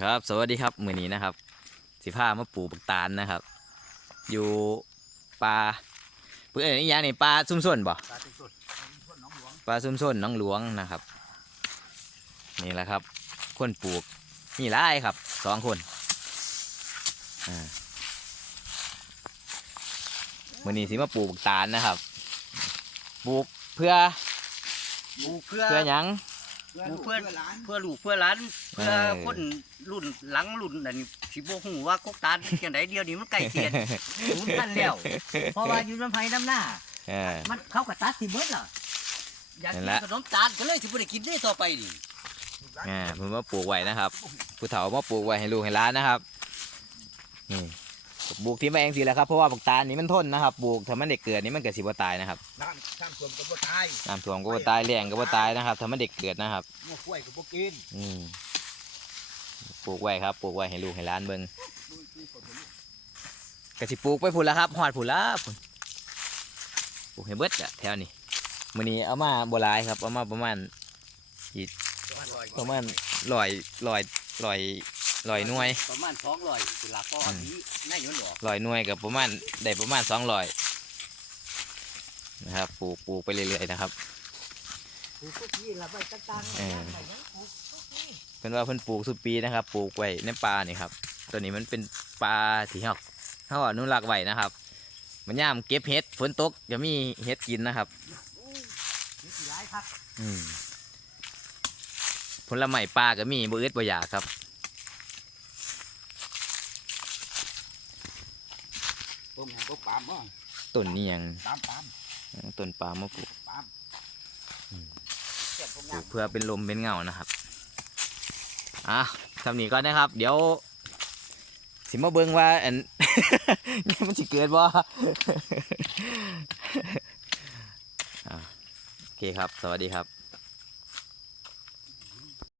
ครับสวัสดีครับมือนี้นะครับ สิพามาปลูกบักตาลนะครับ อยู่ปลาเพื่อนนี่ยังนี่ปลาซุ่มซ่นบ่ตาติดสุดต้นหนองหลวงปลาซุ่มซ่นน้องหลวงนะครับ นี่แหละครับ คนปลูกนี่หลายครับสองคนอ่ามือนี้สิมาปลูกบักตาลนะครับปลูกเพื่อปลูกเพื่อเพื่อหยังปลูก เพื่อหลานเพื่อลูกเพื่อหลานเพื่อเออคนรุ่นหลังรุ่นนั่นสิบ่ฮู้ว่ากกตาลจังไดเดียวนี้มันใกล้เคียงศูนย์พันแล้วเพราะว่าอยู่น้ำไผน้ำหน้าเออมันเขาก็ตัดสิเบิดล่ะอยากนั่กินนแหละขนมตาลก็เลยสิบ่ได้กินได้ต่อไปนี่อ่าผมมาปลูกไว้นะครับ ผู้เฒ่ามาปลูกไว้ให้ลูกให้หล้านนะครับนี่ ปลูกที่มาเองสิแหละครับเพราะว่าบักตาลนี่มันทนนะครับปลูกถ้ามันเด็กเกิดนี่มันเกิดสิบ่ตายนะครับน้ำน้ำท่วมก็บ่ตายน้ำท่วมก็บ่ตายแรงก็บ่ตายนะครับถ้ามันเด็กเกิดนะครับงัวกล้วยก็บ่กินอืมปลูกไว้ครับปลูกไว้ให้ลูกให้หล้านเบิ่งก็สิปลูกไปพุ่นละครับฮอดพุ่นละพุ่นปลูกให้เบิดอะแถวนี้มื้อนี้เอามาบ่หลายครับเอามาประมาณประมาณร้อยร้อยร้อย ร้อยหน่วยประมาณ200สิล่ะเพราะว่าผีในอยู่ดอกร้อยหน่วยกับประมาณได้ประมาณสองร้อยนะครับปลูกปลูกไปเรื่อยๆนะครับปลูกทุกที่ล่ะไปต่างเออเป็นว่าเพิ่นปลูกสุดปีนะครับ ปลูกไว้ในป่านี่ครับ ตัวนี้มันเป็นปลาที่เขาเขาอนุรักษ์ไว้นะครับ มันย่ามเก็บเห็ดฝนตกจะมีเห็ดกินนะครับมีหลายครับอืมผลไม้ปลาก็มีบ่อึดบ่อยากครับ ต้มแห้งก็ปามบ่ต้นนี้ยังปามปามต้นปลามาปลูกปามเสียบผมปลูยากกเพื่อเป็นลมเป็นเงานะครับอะทำนี้ก่อนนะครับ เดี๋ยว สิมาเบิ่งว่าอันมันสิเกิดบ่อะโอเคครับ สวัสดีครับ